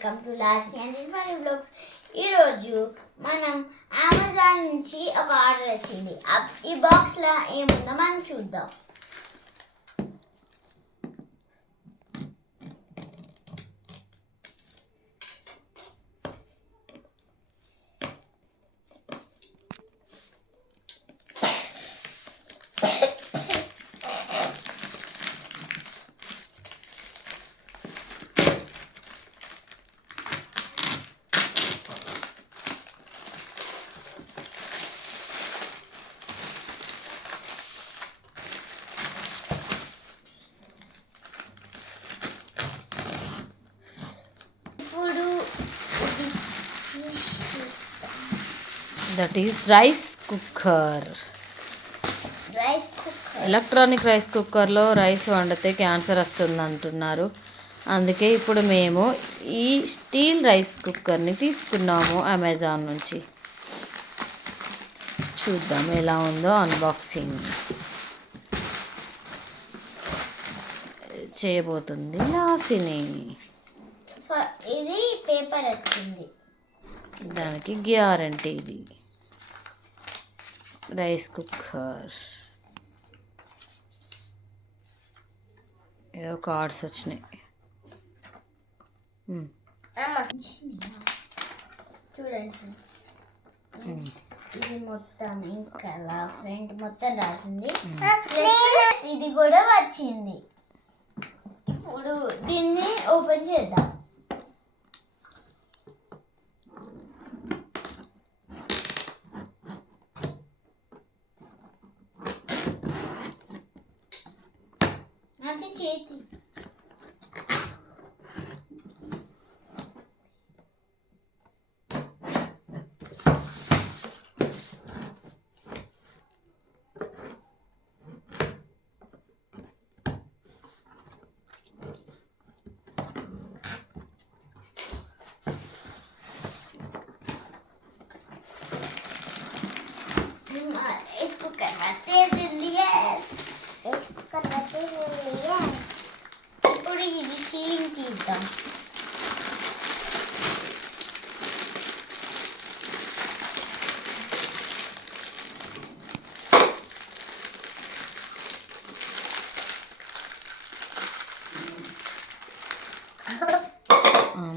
Welcome to last and funny blogs ఈరోజు మనం Amazon నుంచి ఒక ఆర్డర్ వచ్చింది. ఈ బాక్స్లో ఏముందో మనం చూద్దాం ఇప్పుడు ఇది తీసి that is rice cooker rice cooker electronic rice కుక్కర్లో రైస్ వండితే క్యాన్సర్ వస్తుంది అంటున్నారు అందుకే ఇప్పుడు మేము ఈ స్టీల్ రైస్ కుక్కర్ని తీసుకున్నాము అమెజాన్ నుంచి. చూద్దాం ఎలా ఉందో అన్బాక్సింగ్ చేయబోతుంది లాసిని. ఇది పేపర్ వచ్చింది. దానికి గ్యారంటీ ఇది. రైస్ కుక్కర్ ఏదో కార్డ్స్ వచ్చినాయి. చూడండి. మొత్తం ఇంకా ఫ్రంట్ మొత్తం రాసింది. ఇది కూడా వచ్చింది. ఇప్పుడు దీన్ని ఓపెన్ చేద్దాం. de Tite. ಆಯಿತಾ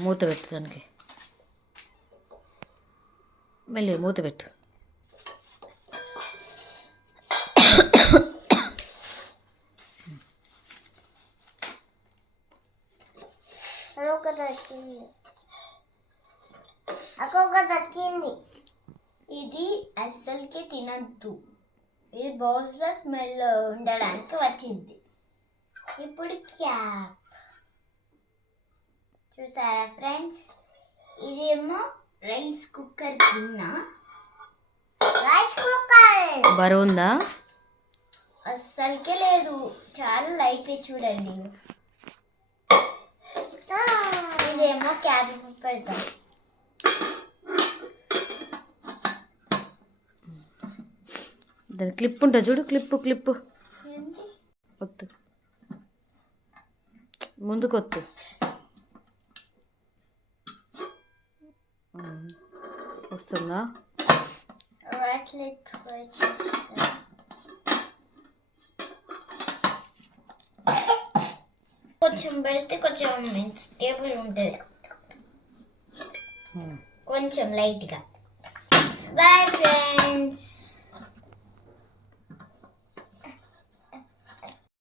ಮೂತ ಬೆಟ್ಟು ನನಗೆ ಮೇಲೆ ಮೂತ ಬೆಟ್ಟು. దక్కింది. ఇది అస్సలకి తినద్దు. ఇది బాక్స్లో స్మెల్ ఉండడానికి వచ్చింది. ఇప్పుడు క్యాప్. చూసారా ఫ్రెండ్స్? ఇదేమో రైస్ కుక్కర్ గిన్నె రైస్ కుక్కర్! బరువు ఉందా? అస్సలకే లేదు. చాలా లైట్ చూడండి. ఇదేమో క్యాబ్ పెడతాం దాని క్లిప్ ఉంటుంది చూడు క్లిప్పు క్లిప్పు ఏంటి? ఒత్తు. ముందుకు ఒత్తు ఉమ్. వస్తుందా? కొంచెం పెడితే కొంచెం స్టేబుల్ ఉంటుంది. Hmm. కొంచెం లైట్గా. Bye friends